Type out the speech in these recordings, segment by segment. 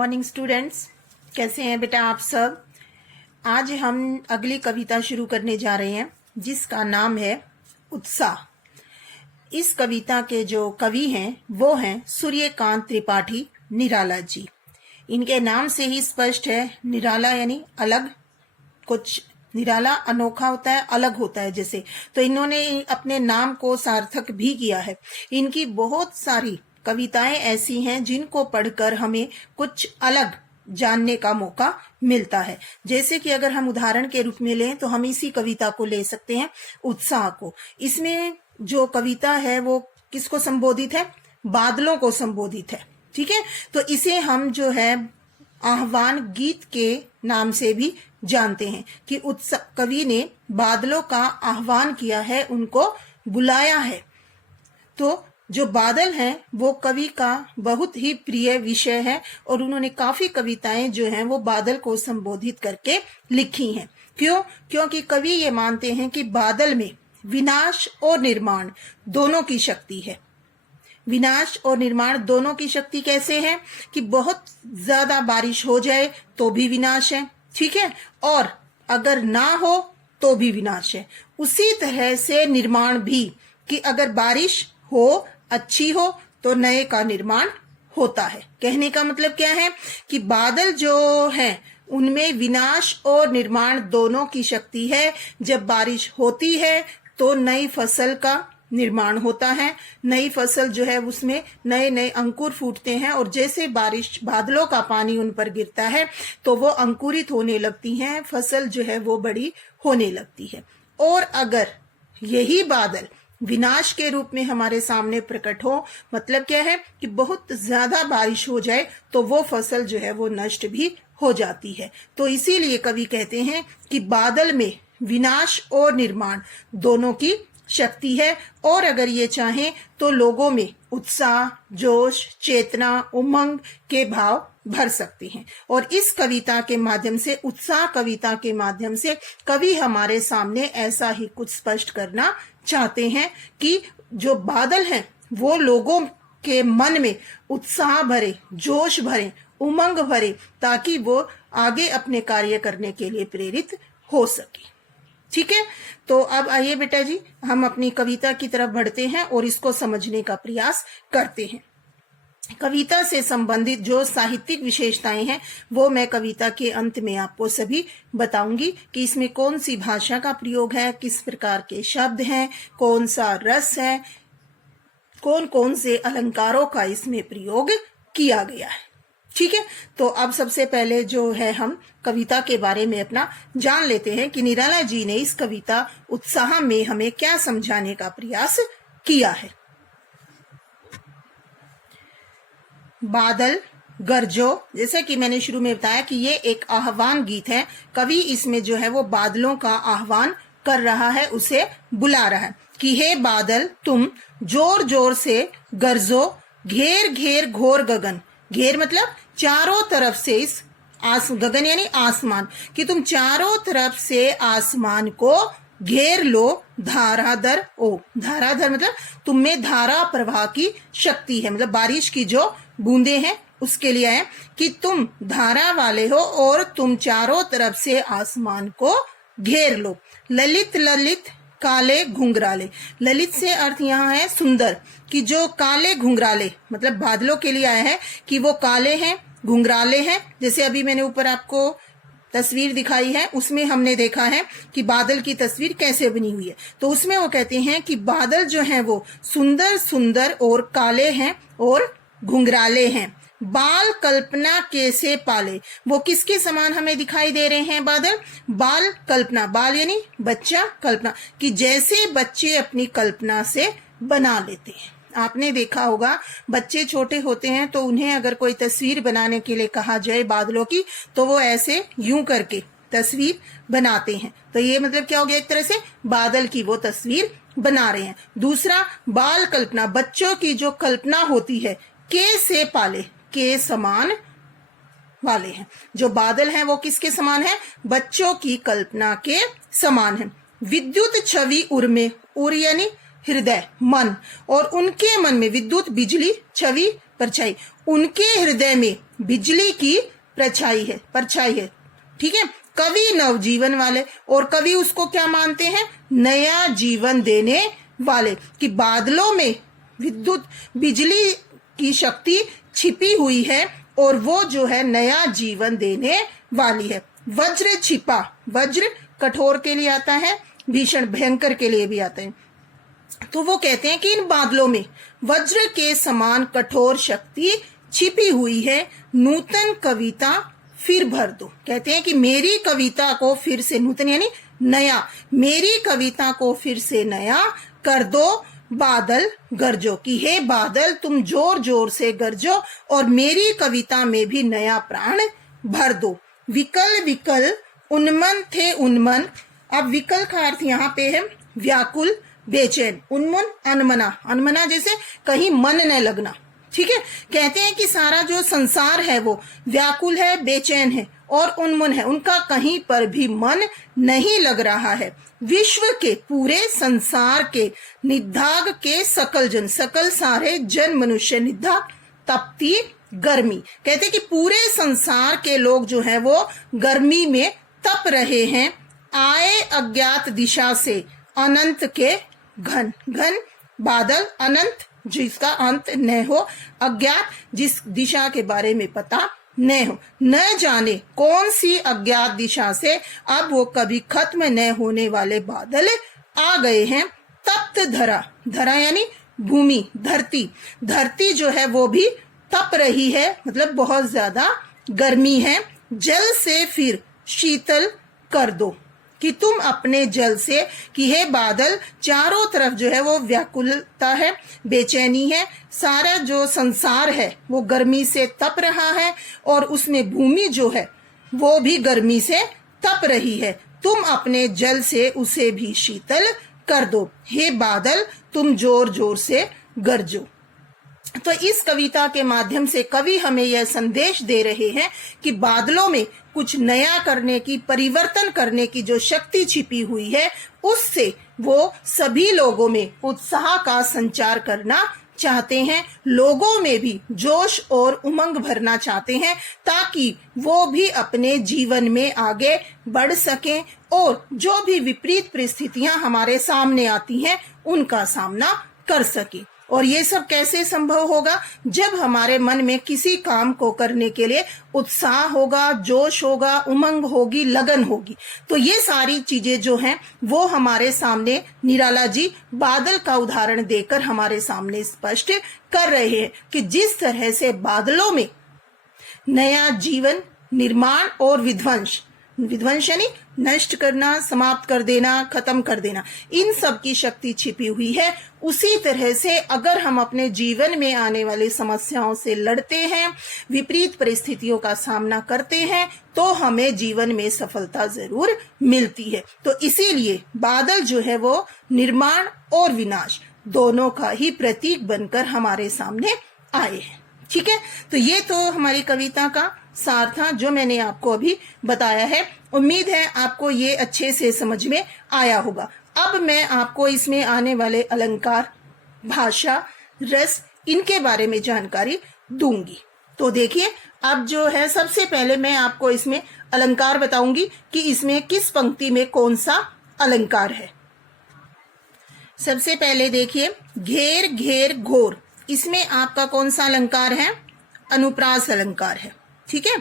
Morning students, कैसे हैं बेटा आप सब। आज हम अगली कविता शुरू करने जा रहे हैं जिसका नाम है उत्साह। इस कविता के जो कवि हैं वो हैं सूर्यकांत त्रिपाठी निराला जी। इनके नाम से ही स्पष्ट है, निराला यानी अलग। कुछ निराला अनोखा होता है, अलग होता है जैसे, तो इन्होंने अपने नाम को सार्थक भी किया है। इनकी बहुत सारी कविताएं ऐसी हैं जिनको पढ़कर हमें कुछ अलग जानने का मौका मिलता है। जैसे कि अगर हम उदाहरण के रूप में लें तो हम इसी कविता को ले सकते हैं, उत्साह को। इसमें जो कविता है वो किसको संबोधित है? बादलों को संबोधित है। ठीक है, तो इसे हम जो है आह्वान गीत के नाम से भी जानते हैं कि कवि ने बादलों का आह्वान किया है, उनको बुलाया है। तो जो बादल हैं वो कवि का बहुत ही प्रिय विषय है और उन्होंने काफी कविताएं जो हैं वो बादल को संबोधित करके लिखी हैं। क्यों? क्योंकि कवि ये मानते हैं कि बादल में विनाश और निर्माण दोनों की शक्ति है। विनाश और निर्माण दोनों की शक्ति कैसे है कि बहुत ज्यादा बारिश हो जाए तो भी विनाश है, ठीक है, और अगर ना हो तो भी विनाश है। उसी तरह से निर्माण भी, कि अगर बारिश हो, अच्छी हो, तो नए का निर्माण होता है। कहने का मतलब क्या है कि बादल जो है उनमें विनाश और निर्माण दोनों की शक्ति है। जब बारिश होती है तो नई फसल का निर्माण होता है। नई फसल जो है उसमें नए नए अंकुर फूटते हैं और जैसे बारिश, बादलों का पानी उन पर गिरता है तो वो अंकुरित होने लगती हैं, फसल जो है वो बड़ी होने लगती है। और अगर यही बादल विनाश के रूप में हमारे सामने प्रकट हो, मतलब क्या है कि बहुत ज्यादा बारिश हो जाए तो वो फसल जो है वो नष्ट भी हो जाती है। तो इसीलिए कवि कहते हैं कि बादल में विनाश और निर्माण दोनों की शक्ति है और अगर ये चाहें तो लोगों में उत्साह, जोश, चेतना, उमंग के भाव भर सकते हैं। और इस कविता के माध्यम से, उत्साह कविता के माध्यम से कवि हमारे सामने ऐसा ही कुछ स्पष्ट करना चाहते हैं कि जो बादल हैं वो लोगों के मन में उत्साह भरे, जोश भरे, उमंग भरे, ताकि वो आगे अपने कार्य करने के लिए प्रेरित हो सके। ठीक है, तो अब आइए बेटा जी हम अपनी कविता की तरफ बढ़ते हैं और इसको समझने का प्रयास करते हैं। कविता से संबंधित जो साहित्यिक विशेषताएं हैं वो मैं कविता के अंत में आपको सभी बताऊंगी कि इसमें कौन सी भाषा का प्रयोग है, किस प्रकार के शब्द हैं, कौन सा रस है, कौन कौन से अलंकारों का इसमें प्रयोग किया गया है। ठीक है, तो अब सबसे पहले जो है हम कविता के बारे में अपना जान लेते हैं कि निराला जी ने इस कविता उत्साह में हमें क्या समझाने का प्रयास किया है। बादल गरजो, जैसे कि मैंने शुरू में बताया कि ये एक आह्वान गीत है। कवि इसमें जो है वो बादलों का आह्वान कर रहा है, उसे बुला रहा है कि हे बादल तुम जोर जोर से गरजो, घेर घेर घोर गगन। घेर मतलब चारों तरफ से इस गगन यानी आसमान, कि तुम चारों तरफ से आसमान को घेर लो। धाराधर, धाराधर मतलब तुम में धारा प्रवाह की शक्ति है, मतलब बारिश की जो बूंदे हैं उसके लिए है कि तुम धारा वाले हो और तुम चारों तरफ से आसमान को घेर लो। ललित ललित काले घुंघराले, ललित से अर्थ यहाँ है सुंदर, कि जो काले घुंघराले मतलब बादलों के लिए आया है कि वो काले हैं, घुंघराले हैं। जैसे अभी मैंने ऊपर आपको तस्वीर दिखाई है उसमें हमने देखा है कि बादल की तस्वीर कैसे बनी हुई है, तो उसमें वो कहते हैं कि बादल जो हैं वो सुंदर सुंदर और काले हैं और घुंघराले हैं। बाल कल्पना कैसे पाले, वो किसके समान हमें दिखाई दे रहे हैं बादल? बाल कल्पना, बाल यानी बच्चा, कल्पना, कि जैसे बच्चे अपनी कल्पना से बना लेते हैं। आपने देखा होगा बच्चे छोटे होते हैं तो उन्हें अगर कोई तस्वीर बनाने के लिए कहा जाए बादलों की तो वो ऐसे यूं करके तस्वीर बनाते हैं। तो ये मतलब क्या हो गया, एक तरह से बादल की वो तस्वीर बना रहे हैं। दूसरा बाल कल्पना, बच्चों की जो कल्पना होती है, के से पाले, के समान वाले हैं। जो बादल हैं वो किसके समान है? बच्चों की कल्पना के समान है। विद्युत छवि उर्मे, उर यानी हृदय, मन, और उनके मन में विद्युत बिजली, छवि परछाई, उनके हृदय में बिजली की परछाई है। ठीक है, कवि नवजीवन वाले, और कवि उसको क्या मानते हैं? नया जीवन देने वाले, कि बादलों में विद्युत बिजली की शक्ति छिपी हुई है और वो जो है नया जीवन देने वाली है। वज्र छिपा, वज्र कठोर के लिए आता है, भीषण भयंकर के लिए भी आता है। तो वो कहते हैं कि इन बादलों में वज्र के समान कठोर शक्ति छिपी हुई है, नूतन कविता फिर भर दो। कहते हैं कि मेरी कविता को फिर से, नूतन यानी नया, मेरी कविता को फिर से नया कर दो, बादल गरजो, कि हे बादल तुम जोर जोर से गरजो और मेरी कविता में भी नया प्राण भर दो। विकल विकल उन्मन थे उन्मन, अब विकल का अर्थ यहाँ पे है व्याकुल बेचैन, उन्मन अनमना, अनमना जैसे कहीं मन न लगना। ठीक है, कहते हैं कि सारा जो संसार है वो व्याकुल है, बेचैन है और उन्मन है, उनका कहीं पर भी मन नहीं लग रहा है। विश्व के पूरे संसार के निदाग के सकल जन, सकल सारे जन मनुष्य, निदाग तपती गर्मी, कहते हैं कि पूरे संसार के लोग जो है वो गर्मी में तप रहे हैं। आए अज्ञात दिशा से अनंत के घन, घन बादल, अनंत जिसका अंत न हो, अज्ञात जिस दिशा के बारे में पता न हो, न जाने कौन सी अज्ञात दिशा से अब वो कभी खत्म न होने वाले बादल आ गए हैं। तप्त धरा, धरा यानी भूमि, धरती, धरती जो है वो भी तप रही है, मतलब बहुत ज्यादा गर्मी है। जल से फिर शीतल कर दो, कि तुम अपने जल से, कि हे बादल चारों तरफ जो है वो व्याकुलता है, बेचैनी है, सारा जो संसार है वो गर्मी से तप रहा है और उसमें भूमि जो है वो भी गर्मी से तप रही है, तुम अपने जल से उसे भी शीतल कर दो, हे बादल तुम जोर जोर से गरजो। तो इस कविता के माध्यम से कवि हमें यह संदेश दे रहे हैं कि बादलों में कुछ नया करने की, परिवर्तन करने की जो शक्ति छिपी हुई है, उससे वो सभी लोगों में उत्साह का संचार करना चाहते हैं, लोगों में भी जोश और उमंग भरना चाहते हैं, ताकि वो भी अपने जीवन में आगे बढ़ सकें और जो भी विपरीत परिस्थितियां हमारे सामने आती हैं उनका सामना कर सकें। और ये सब कैसे संभव होगा? जब हमारे मन में किसी काम को करने के लिए उत्साह होगा, जोश होगा, उमंग होगी, लगन होगी। तो ये सारी चीजें जो हैं वो हमारे सामने निराला जी बादल का उदाहरण देकर हमारे सामने स्पष्ट कर रहे हैं कि जिस तरह से बादलों में नया जीवन, निर्माण और विध्वंस, विध्वंस यानी नष्ट करना, समाप्त कर देना, खत्म कर देना, इन सब की शक्ति छिपी हुई है, उसी तरह से अगर हम अपने जीवन में आने वाली समस्याओं से लड़ते हैं, विपरीत परिस्थितियों का सामना करते हैं, तो हमें जीवन में सफलता जरूर मिलती है। तो इसीलिए बादल जो है वो निर्माण और विनाश दोनों का ही प्रतीक बनकर हमारे सामने आए हैं। ठीक है, तो ये तो हमारी कविता का सार था जो मैंने आपको अभी बताया है। उम्मीद है आपको ये अच्छे से समझ में आया होगा। अब मैं आपको इसमें आने वाले अलंकार, भाषा, रस, इनके बारे में जानकारी दूंगी। तो देखिए, अब जो है सबसे पहले मैं आपको इसमें अलंकार बताऊंगी कि इसमें किस पंक्ति में कौन सा अलंकार है। सबसे पहले देखिए, घेर घेर घोर, इसमें आपका कौन सा अलंकार है? अनुप्रास अलंकार है। ठीक है,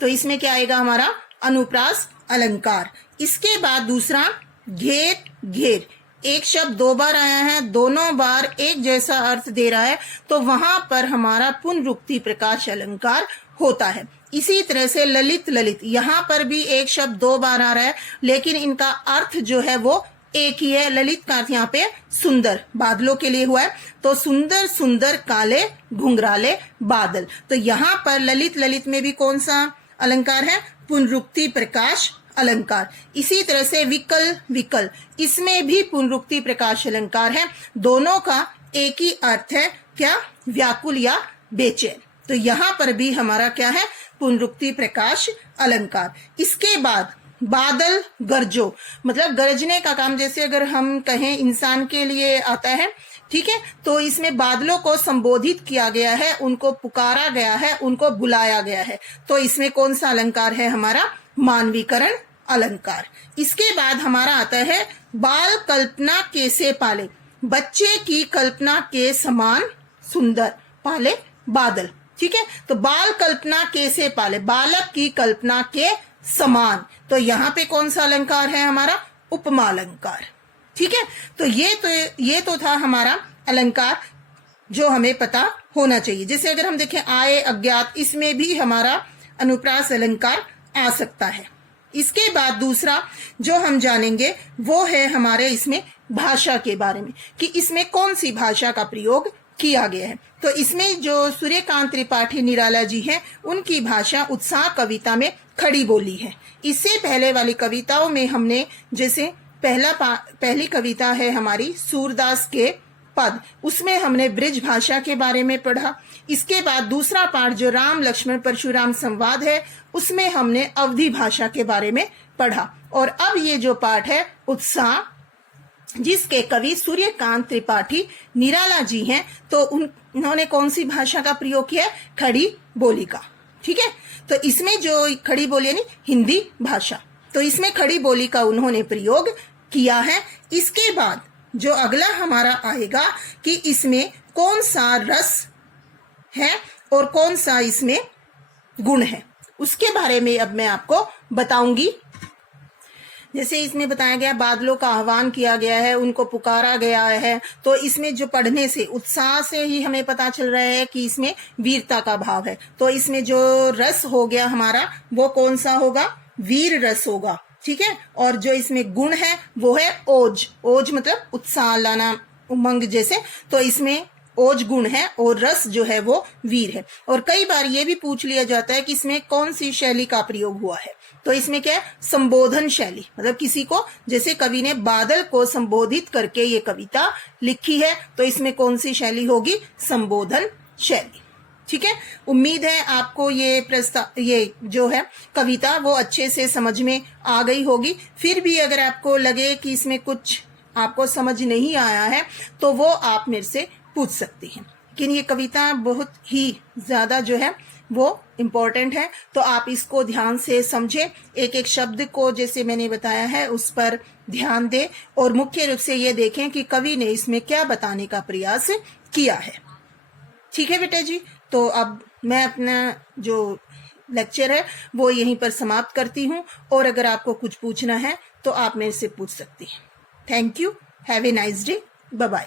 तो इसमें क्या आएगा हमारा? अनुप्रास अलंकार। इसके बाद दूसरा घेर घेर, एक शब्द दो बार आया है, दोनों बार एक जैसा अर्थ दे रहा है, तो वहां पर हमारा पुनरुक्ति प्रकाश अलंकार होता है। इसी तरह से ललित ललित, यहाँ पर भी एक शब्द दो बार आ रहा है, लेकिन इनका अर्थ जो है वो एक ही है। ललित का अर्थ यहाँ पे सुंदर, बादलों के लिए हुआ है, तो सुंदर सुंदर काले घुंघराले बादल। तो यहाँ पर ललित ललित में भी कौन सा अलंकार है? पुनरुक्ति प्रकाश अलंकार। इसी तरह से विकल विकल, इसमें भी पुनरुक्ति प्रकाश अलंकार है। दोनों का एक ही अर्थ है, क्या? व्याकुल या बेचैन। तो यहाँ पर भी हमारा क्या है? पुनरुक्ति प्रकाश अलंकार। इसके बाद बादल गरजो, मतलब गरजने का काम, जैसे अगर हम कहें इंसान के लिए आता है ठीक है। तो इसमें बादलों को संबोधित किया गया है, उनको पुकारा गया है, उनको बुलाया गया है। तो इसमें कौन सा अलंकार है हमारा? मानवीकरण अलंकार। इसके बाद हमारा आता है बाल कल्पना कैसे पाले, बच्चे की कल्पना के समान सुंदर पाले बादल। ठीक है। तो बाल कल्पना कैसे पाले, बालक की कल्पना के समान। तो यहाँ पे कौन सा अलंकार है हमारा? उपमा अलंकार। ठीक है। तो ये तो था हमारा अलंकार जो हमें पता होना चाहिए। जैसे अगर हम देखें आए, अज्ञात, इसमें भी हमारा अनुप्रास अलंकार आ सकता है। इसके बाद दूसरा जो हम जानेंगे वो है हमारे इसमें भाषा के बारे में, कि इसमें कौन सी भाषा का प्रयोग किया गया है। तो इसमें जो सूर्यकांत त्रिपाठी निराला जी हैं, उनकी भाषा उत्साह कविता में खड़ी बोली है। इससे पहले वाली कविताओं में हमने जैसे पहली कविता है हमारी सूरदास के पद, उसमें हमने ब्रिज भाषा के बारे में पढ़ा। इसके बाद दूसरा पाठ जो राम लक्ष्मण परशुराम संवाद है, उसमें हमने अवधी भाषा के बारे में पढ़ा। और अब ये जो पाठ है उत्साह, जिसके कवि सूर्यकांत त्रिपाठी निराला जी हैं, तो उन्होंने कौन सी भाषा का प्रयोग किया? खड़ी बोली का। ठीक है। तो इसमें जो खड़ी बोली यानी हिंदी भाषा, तो इसमें खड़ी बोली का उन्होंने प्रयोग किया है। इसके बाद जो अगला हमारा आएगा कि इसमें कौन सा रस है और कौन सा इसमें गुण है, उसके बारे में अब मैं आपको बताऊंगी। जैसे इसमें बताया गया बादलों का आह्वान किया गया है, उनको पुकारा गया है। तो इसमें जो पढ़ने से उत्साह से ही हमें पता चल रहा है कि इसमें वीरता का भाव है। तो इसमें जो रस हो गया हमारा वो कौन सा होगा? वीर रस होगा। ठीक है। और जो इसमें गुण है वो है ओज। ओज मतलब उत्साह लाना, उमंग जैसे। तो इसमें ओज गुण है और रस जो है वो वीर है। और कई बार ये भी पूछ लिया जाता है कि इसमें कौन सी शैली का प्रयोग हुआ है। तो इसमें क्या है? संबोधन शैली, मतलब किसी को, जैसे कवि ने बादल को संबोधित करके ये कविता लिखी है, तो इसमें कौन सी शैली होगी? संबोधन शैली। ठीक है। उम्मीद है आपको ये जो है कविता वो अच्छे से समझ में आ गई होगी। फिर भी अगर आपको लगे कि इसमें कुछ आपको समझ नहीं आया है तो वो आप मेरे से पूछ सकती हैं। लेकिन ये कविता बहुत ही ज्यादा जो है वो इम्पोर्टेंट है, तो आप इसको ध्यान से समझें। एक एक शब्द को जैसे मैंने बताया है उस पर ध्यान दें और मुख्य रूप से ये देखें कि कवि ने इसमें क्या बताने का प्रयास किया है। ठीक है बेटा जी। तो अब मैं अपना जो लेक्चर है वो यहीं पर समाप्त करती हूँ, और अगर आपको कुछ पूछना है तो आप मेरे से पूछ सकती हैं। Thank you. Have a nice day. Bye bye.